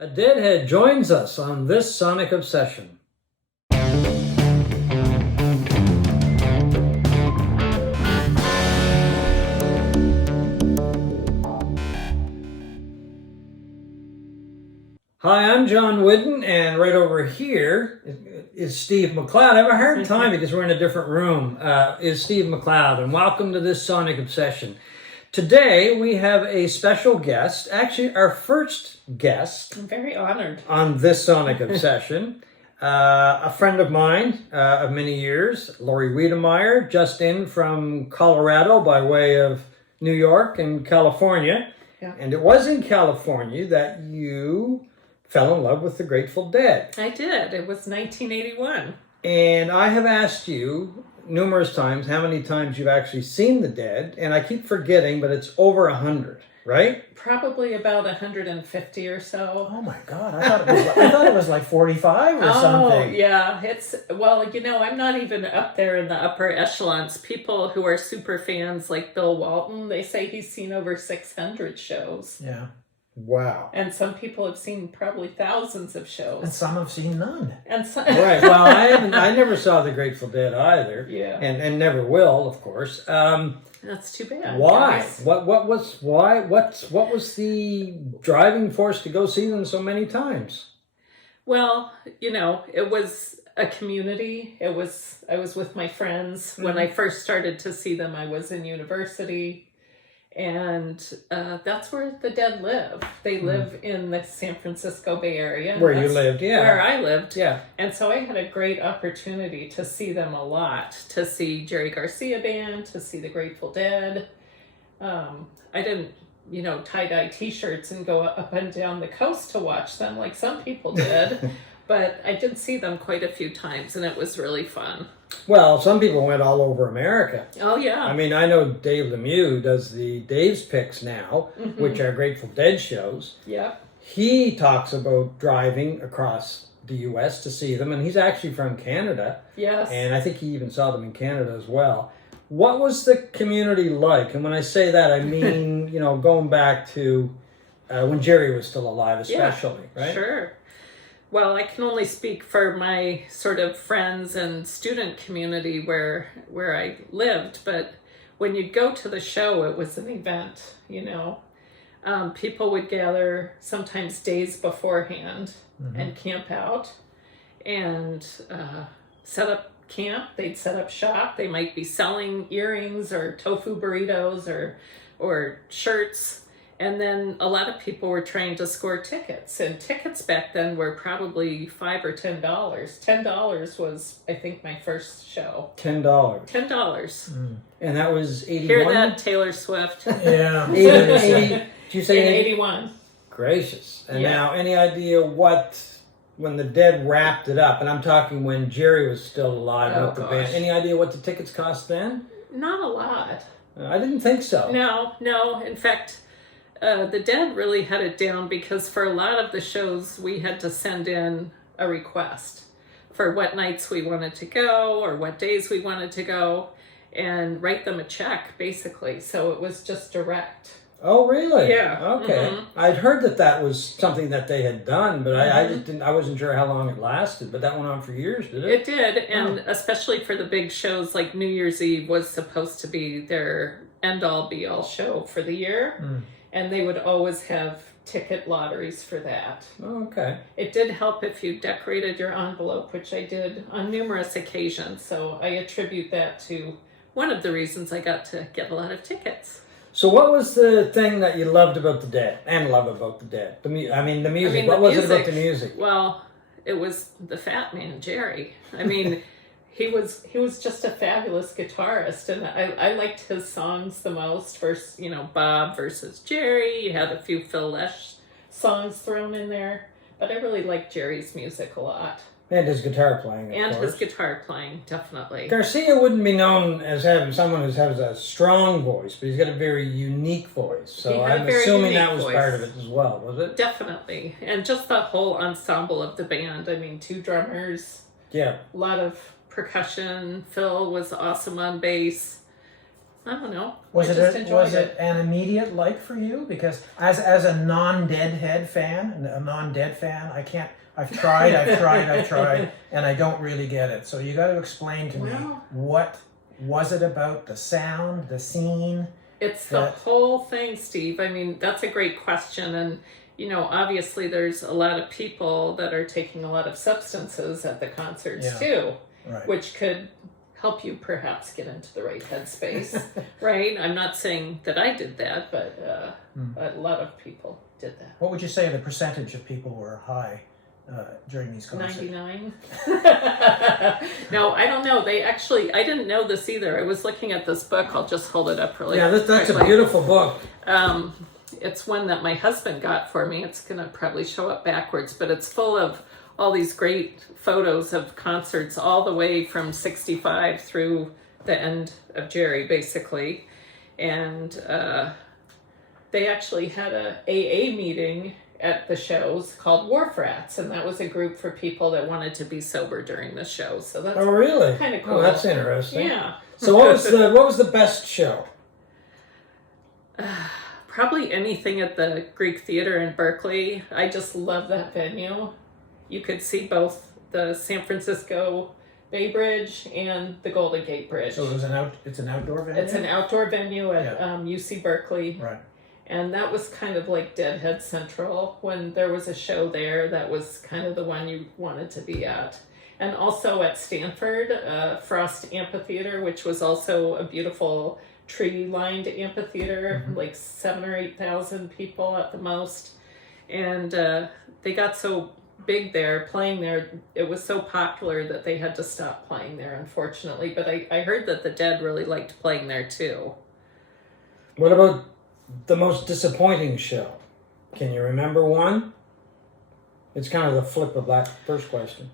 A Deadhead joins us on this Sonic Obsession. Hi, I'm John Wooden, and right over here is Steve McLeod. I have a hard time because we're in a different room, is Steve McLeod, and welcome to this Sonic Obsession. Today, we have a special guest, actually our first guest. I'm very honored. On this Sonic Obsession. A friend of mine of many years, Laurie Wedemeyer, just in from Colorado by way of New York and California. Yeah. And it was in California that you fell in love with the Grateful Dead. I did. It was 1981. And I have asked you numerous times how many times you've actually seen the Dead, and I keep forgetting, but it's over 100, right? Probably about 150 or so. Oh my God! I thought it was like 45 or something. Oh yeah, I'm not even up there in the upper echelons. People who are super fans, like Bill Walton, they say he's seen over 600 shows. Yeah. Wow. And some people have seen probably thousands of shows. And some have seen none. And some... Right. Well, I never saw the Grateful Dead either. Yeah. And never will, of course. That's too bad. Why? Guys. What was the driving force to go see them so many times? Well, it was a community. I was with my friends. Mm-hmm. When I first started to see them, I was in university. And that's where the Dead live. They live in the San Francisco Bay Area. Where you lived, yeah. Where I lived. Yeah. And so I had a great opportunity to see them a lot. To see Jerry Garcia Band, to see the Grateful Dead. I didn't, tie-dye t-shirts and go up and down the coast to watch them like some people did. But I did see them quite a few times, and it was really fun. Well, some people went all over America. Oh, yeah. I mean, I know Dave Lemieux does the Dave's Picks now, which are Grateful Dead shows. Yeah. He talks about driving across the U.S. to see them, and he's actually from Canada. Yes. And I think he even saw them in Canada as well. What was the community like? And when I say that, I mean, going back to when Jerry was still alive, especially, right? Sure. Well, I can only speak for my sort of friends and student community where I lived, but when you'd go to the show, it was an event, People would gather sometimes days beforehand and camp out and set up camp. They'd set up shop. They might be selling earrings or tofu burritos or shirts. And then a lot of people were trying to score tickets. And tickets back then were probably $5 or $10. $10 was, I think, my first show. $10. $10. And that was 81? Hear that, Taylor Swift? Yeah. 80, did you say In 81. Gracious. And Yeah. now, any idea when the Dead wrapped it up, and I'm talking when Jerry was still alive with the band, any idea what the tickets cost then? Not a lot. I didn't think so. No. In fact, the Dead really had it down because for a lot of the shows, we had to send in a request for what nights we wanted to go or what days we wanted to go and write them a check, basically. So it was just direct. Oh, really? Yeah. Okay. I'd heard that was something that they had done, but I just didn't. I wasn't sure how long it lasted. But that went on for years, did it? It did, and especially for the big shows like New Year's Eve was supposed to be their end-all be-all show for the year, and they would always have ticket lotteries for that. Oh, okay. It did help if you decorated your envelope, which I did on numerous occasions. So I attribute that to one of the reasons I got to get a lot of tickets. So what was the thing that you loved about the Dead and love about the Dead? The music. What was it about the music? Well, it was the Fat Man, Jerry. I mean, he was just a fabulous guitarist, and I liked his songs the most. First, Bob versus Jerry. You had a few Phil Lesh songs thrown in there, but I really liked Jerry's music a lot. And his guitar playing, And of course. his guitar playing, definitely. Garcia wouldn't be known as having someone who has a strong voice, but he's got a very unique voice. So I'm assuming that was part of it as well, was it? Definitely. And just the whole ensemble of the band. I mean, 2 drummers. Yeah. A lot of percussion. Phil was awesome on bass. I don't know. Was I just enjoyed was it an immediate like for you? Because as a non-Deadhead fan, a non-Dead fan, I can't. I've tried, and I don't really get it. So you got to explain to me, what was it about the sound, the scene? It's the whole thing, Steve. I mean, that's a great question. And, you know, obviously there's a lot of people that are taking a lot of substances at the concerts too, Right. which could help you perhaps get into the right headspace, right? I'm not saying that I did that, but a lot of people did that. What would you say the percentage of people were high during these concerts? 99? No, I don't know. I didn't know this either. I was looking at this book. I'll just hold it up really Yeah, that's a beautiful book. It's one that my husband got for me. It's going to probably show up backwards, but it's full of all these great photos of concerts all the way from 65 through the end of Jerry, basically. And they actually had a AA meeting at the shows called Wharf Rats, and that was a group for people that wanted to be sober during the show. So that's really kind of cool. Oh, that's interesting. Yeah. So what was the best show? Probably anything at the Greek Theater in Berkeley. I just love that venue. You could see both the San Francisco Bay Bridge and the Golden Gate Bridge. So it's an outdoor venue? It's an outdoor venue at UC Berkeley. Right. And that was kind of like Deadhead Central. When there was a show there, that was kind of the one you wanted to be at. And also at Stanford, Frost Amphitheater, which was also a beautiful tree-lined amphitheater, like 7,000 or 8,000 people at the most. And they got so big there, playing there, it was so popular that they had to stop playing there, unfortunately. But I heard that the Dead really liked playing there too. What about the most disappointing show? Can you remember one? It's kind of the flip of that first question.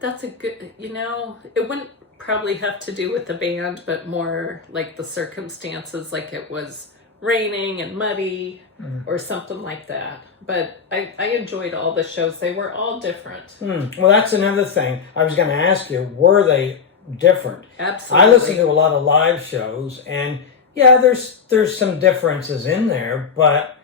That's a good, it wouldn't probably have to do with the band, but more like the circumstances, like it was raining and muddy or something like that. But I enjoyed all the shows. They were all different. Well, that's another thing. I was going to ask you, were they different? Absolutely. I listen to a lot of live shows, and yeah, there's some differences in there, but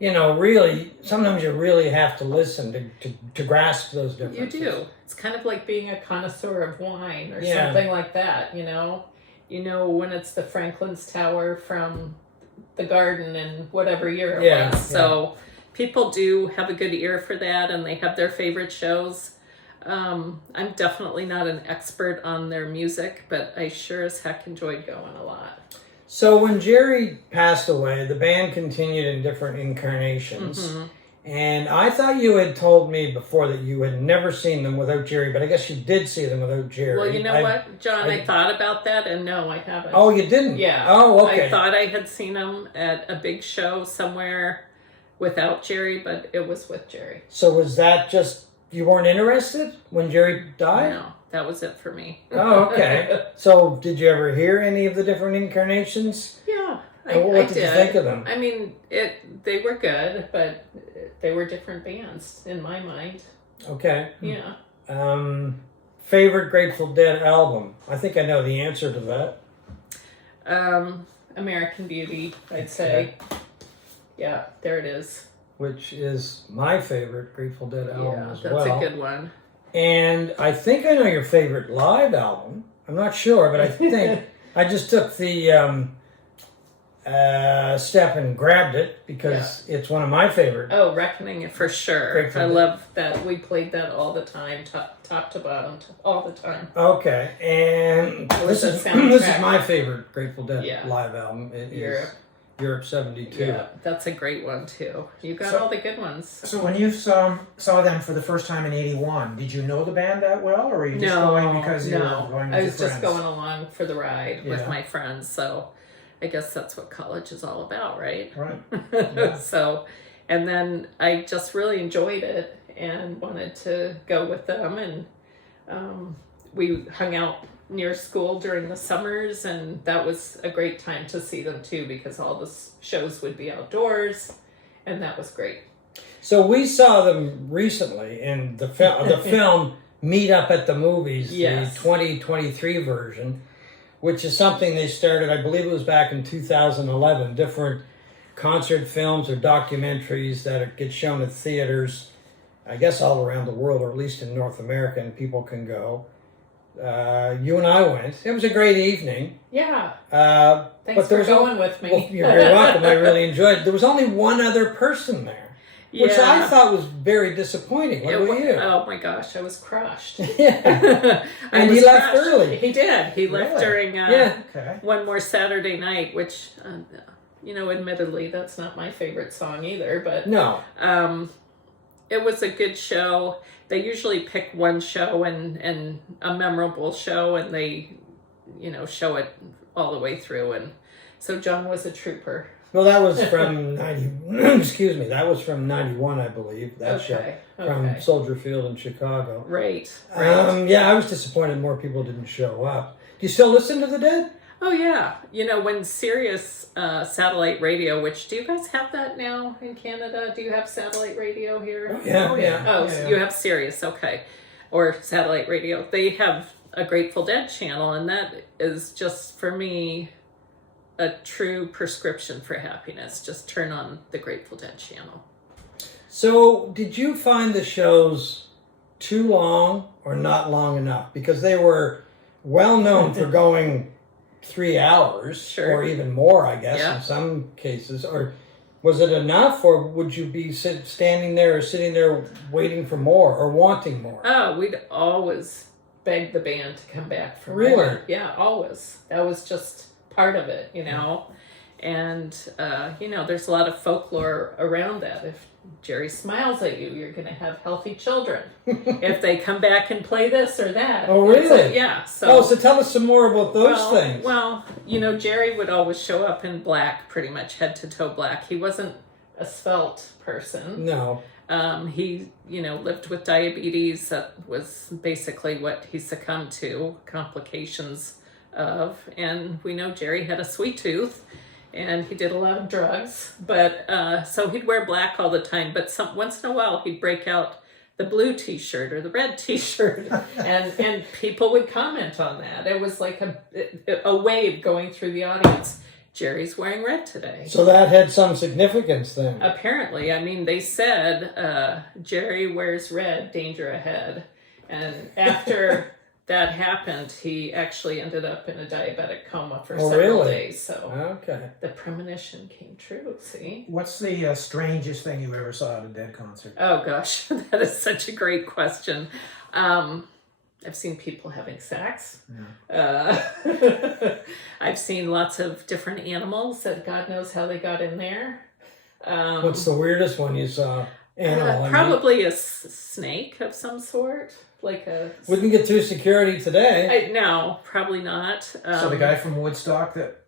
really, sometimes you really have to listen to grasp those differences. You do. It's kind of like being a connoisseur of wine or something like that, when it's the Franklin's Tower from the Garden in whatever year it was. So people do have a good ear for that, and they have their favorite shows. I'm definitely not an expert on their music, but I sure as heck enjoyed going a lot. So when Jerry passed away, the band continued in different incarnations. And I thought you had told me before that you had never seen them without Jerry, but I guess you did see them without Jerry. Well, you know what, John? I thought about that, and no, I haven't. Oh, you didn't? Yeah. Oh, okay. I thought I had seen them at a big show somewhere without Jerry, but it was with Jerry. So was that just, you weren't interested when Jerry died? No, that was it for me. Oh, okay. So did you ever hear any of the different incarnations? Yeah. What did you think of them? I mean, they were good, but they were different bands in my mind. Okay. Yeah. Favorite Grateful Dead album? I think I know the answer to that. American Beauty, I'd say. Yeah, there it is. Which is my favorite Grateful Dead album as well. That's a good one. And I think I know your favorite live album. I'm not sure, but I think I just took the step and grabbed it because it's one of my favorite. Oh, Reckoning, for sure. Grateful I Dead. love that. We played that all the time, top to bottom, all the time. Okay, and this is my favorite Grateful Dead live album. It is Europe 72. Yeah, that's a great one too. You got all the good ones. So when you saw them for the first time in '81, did you know the band that well, or were you just going because you were going with your I was just friends? going along for the ride with my friends. So I guess that's what college is all about, right? Right. Yeah. So, and then I just really enjoyed it and wanted to go with them, and we hung out near school during the summers, and that was a great time to see them too, because all the shows would be outdoors, and that was great. So we saw them recently in the film Meet Up at the Movies, the 2023 version. which is something they started, I believe it was back in 2011, different concert films or documentaries that get shown at theaters, I guess all around the world, or at least in North America, and people can go. You and I went. It was a great evening. Yeah. Thanks for going with me. Well, you're very welcome. I really enjoyed it. There was only one other person there, which I thought was very disappointing. What about you? Oh my gosh, I was crushed. Yeah. And he left early. He did. He left during One More Saturday Night, which, admittedly, that's not my favorite song either. But no. It was a good show. They usually pick one show and a memorable show, and they, show it all the way through. And so John was a trooper. Well, that was from 90. Excuse me. That was from 91, I believe. That show from Soldier Field in Chicago. Right. Yeah, I was disappointed more people didn't show up. Do you still listen to the Dead? Oh yeah. When Sirius satellite radio, which do you guys have that now in Canada? Do you have satellite radio here? Oh yeah. So you have Sirius, okay, or satellite radio. They have a Grateful Dead channel, and that is just for me a true prescription for happiness. Just turn on the Grateful Dead channel. So, did you find the shows too long or not long enough? Because they were well known for going 3 hours, or even more, I guess, in some cases. Or was it enough, or would you be standing there or sitting there waiting for more or wanting more? Oh, we'd always beg the band to come back for really? more. Yeah, always. That was just part of it, And, there's a lot of folklore around that. If Jerry smiles at you, you're going to have healthy children. If they come back and play this or that. Oh, really? Yeah. So tell us some more about those things. Well, Jerry would always show up in black, pretty much head to toe black. He wasn't a svelte person. No. He, lived with diabetes. That was basically what he succumbed to, complications of. And we know Jerry had a sweet tooth. And he did a lot of drugs, but so he'd wear black all the time. But once in a while, he'd break out the blue T-shirt or the red T-shirt, and people would comment on that. It was like a wave going through the audience. Jerry's wearing red today. So that had some significance then. Apparently, they said Jerry wears red, danger ahead, and after. That happened, he actually ended up in a diabetic coma for several days. So the premonition came true, see? What's the strangest thing you ever saw at a Dead concert? Oh, gosh, that is such a great question. I've seen people having sex. Yeah. I've seen lots of different animals that God knows how they got in there. What's the weirdest one you saw? Probably a snake of some sort. Wouldn't get through security today. No, probably not. So the guy from Woodstock that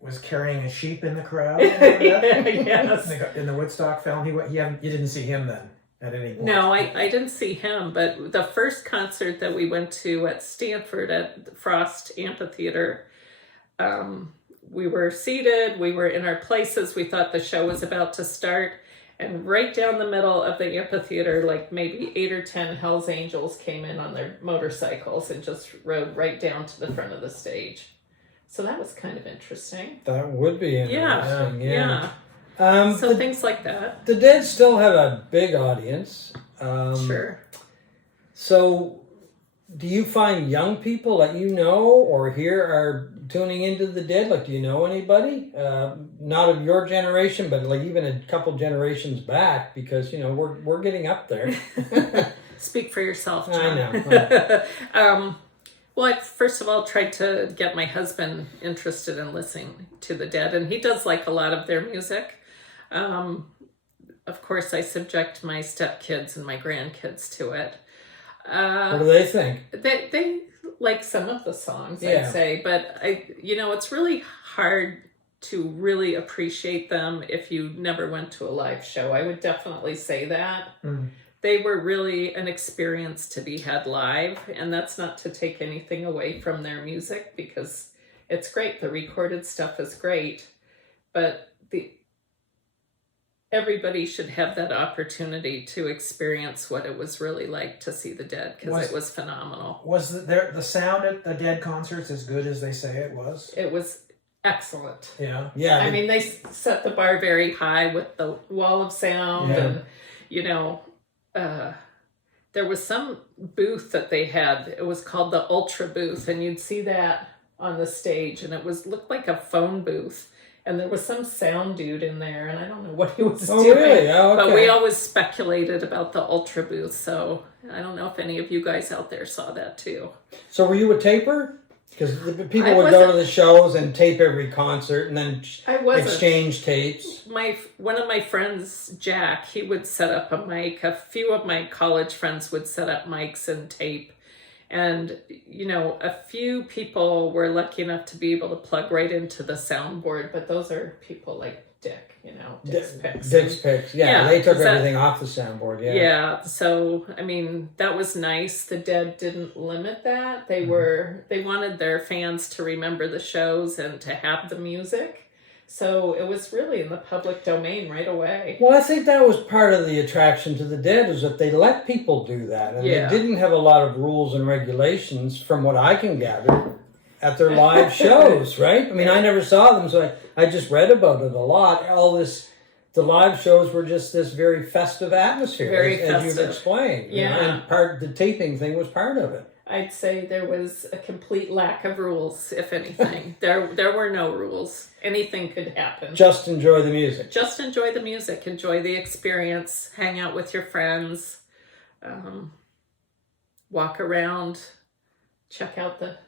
was carrying a sheep in the crowd? Yes. In the Woodstock film, you didn't see him then at any point? No, I didn't see him, but the first concert that we went to at Stanford at Frost Amphitheater, we were seated, we were in our places, we thought the show was about to start. And right down the middle of the amphitheater, like maybe 8 or 10 Hells Angels came in on their motorcycles and just rode right down to the front of the stage. So that was kind of interesting. That would be interesting. Yeah. Things like that. The Dead still have a big audience. Sure. So do you find young people that you know or hear are tuning into the Dead? Like, do you know anybody? Not of your generation, but like even a couple generations back, because we're getting up there. Speak for yourself, John. I know. Well, I first of all tried to get my husband interested in listening to the Dead, and he does like a lot of their music. Of course, I subject my stepkids and my grandkids to it. What do they think? They like some of the songs, I'd say, but it's really hard to really appreciate them if you never went to a live show. I would definitely say that. Mm. They were really an experience to be had live, and that's not to take anything away from their music, because it's great. The recorded stuff is great, but everybody should have that opportunity to experience what it was really like to see the Dead, because it was phenomenal. Was the sound at the Dead concerts as good as they say it was? It was excellent. Yeah. Yeah. I mean, they set the bar very high with the wall of sound, and there was some booth that they had. It was called the Ultra booth, and you'd see that on the stage, and it looked like a phone booth. And there was some sound dude in there, and I don't know what he was doing. Really? Oh, okay. But we always speculated about the Ultra booth, so I don't know if any of you guys out there saw that too. So were you a taper? Because people would go to the shows and tape every concert and then exchange tapes. One of my friends, Jack, he would set up a mic. A few of my college friends would set up mics and tape. And, a few people were lucky enough to be able to plug right into the soundboard, but those are people like Dick, Dick's Picks. Dick's Picks, yeah. They took everything off the soundboard, yeah. Yeah, so, I mean, that was nice. The Dead didn't limit that. They wanted their fans to remember the shows and to have the music. So it was really in the public domain right away. Well, I think that was part of the attraction to the Dead, is that they let people do that. And they didn't have a lot of rules and regulations, from what I can gather, at their live shows, right? I mean, I never saw them, so I just read about it a lot. The live shows were just this very festive atmosphere, as you've explained. Yeah. And the taping thing was part of it. I'd say there was a complete lack of rules, if anything. There were no rules. Anything could happen. Just enjoy the music. Just enjoy the music. Enjoy the experience. Hang out with your friends. Walk around. Check out the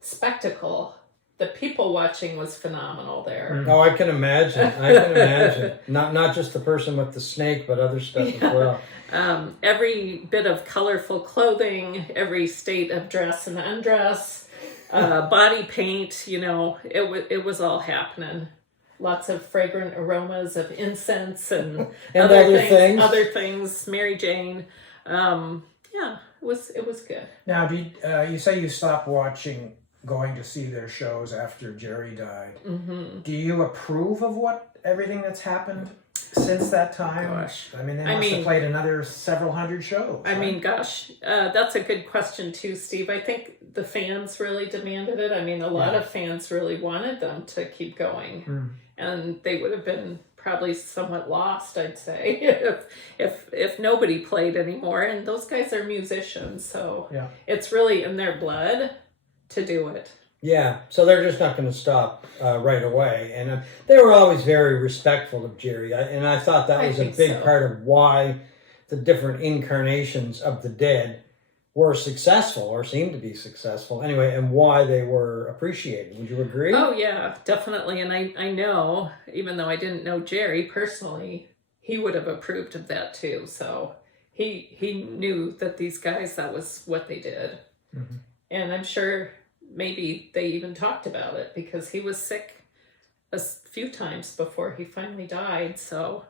spectacle. The people watching was phenomenal there. Oh, I can imagine. Not just the person with the snake, but other stuff as well. Every bit of colorful clothing, every state of dress and undress, body paint, it was all happening. Lots of fragrant aromas of incense and other things, Mary Jane. It was good. Now, you say you stopped going to see their shows after Jerry died. Mm-hmm. Do you approve of everything that's happened since that time? Gosh. I mean, they must have played another several hundred shows. I mean, gosh, that's a good question too, Steve. I think the fans really demanded it. I mean, a lot of fans really wanted them to keep going. And they would have been probably somewhat lost, I'd say, if nobody played anymore. And those guys are musicians, so it's really in their blood to do it. Yeah, so they're just not going to stop right away. And they were always very respectful of Jerry. And I thought that was a big part of why the different incarnations of the Dead were successful, or seemed to be successful anyway, and why they were appreciated. Would you agree? Oh, yeah, definitely. And I know, even though I didn't know Jerry personally, he would have approved of that too. So he knew that these guys, that was what they did. Mm-hmm. And I'm sure maybe they even talked about it, because he was sick a few times before he finally died. So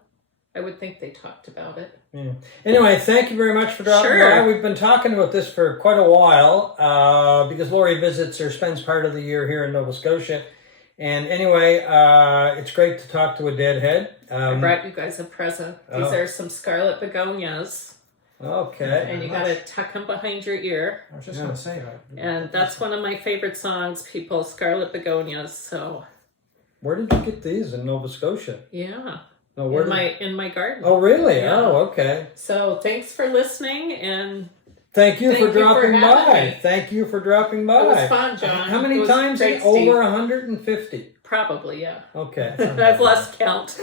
I would think they talked about it. Yeah. Anyway, thank you very much for dropping by. We've been talking about this for quite a while because Laurie visits or spends part of the year here in Nova Scotia. And anyway, it's great to talk to a Deadhead. I brought you guys a present. These are some scarlet begonias. Okay. And you got to tuck them behind your ear. I was just going to say that. And that's one of my favorite songs, people, Scarlet Begonias. So, where did you get these? In Nova Scotia? Yeah. Oh, in my garden. Oh, really? Yeah. Oh, okay. So thanks for listening, and thank you for dropping by. Thank you for dropping by. It was fun, John. How many times? Over 150. Probably, yeah. Okay. I've lost count.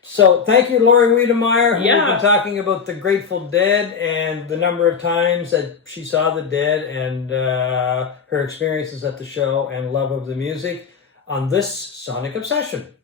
So thank you, Laurie Wedemeyer. Yeah. We've been talking about the Grateful Dead and the number of times that she saw the Dead and her experiences at the show and love of the music on this Sonic Obsession.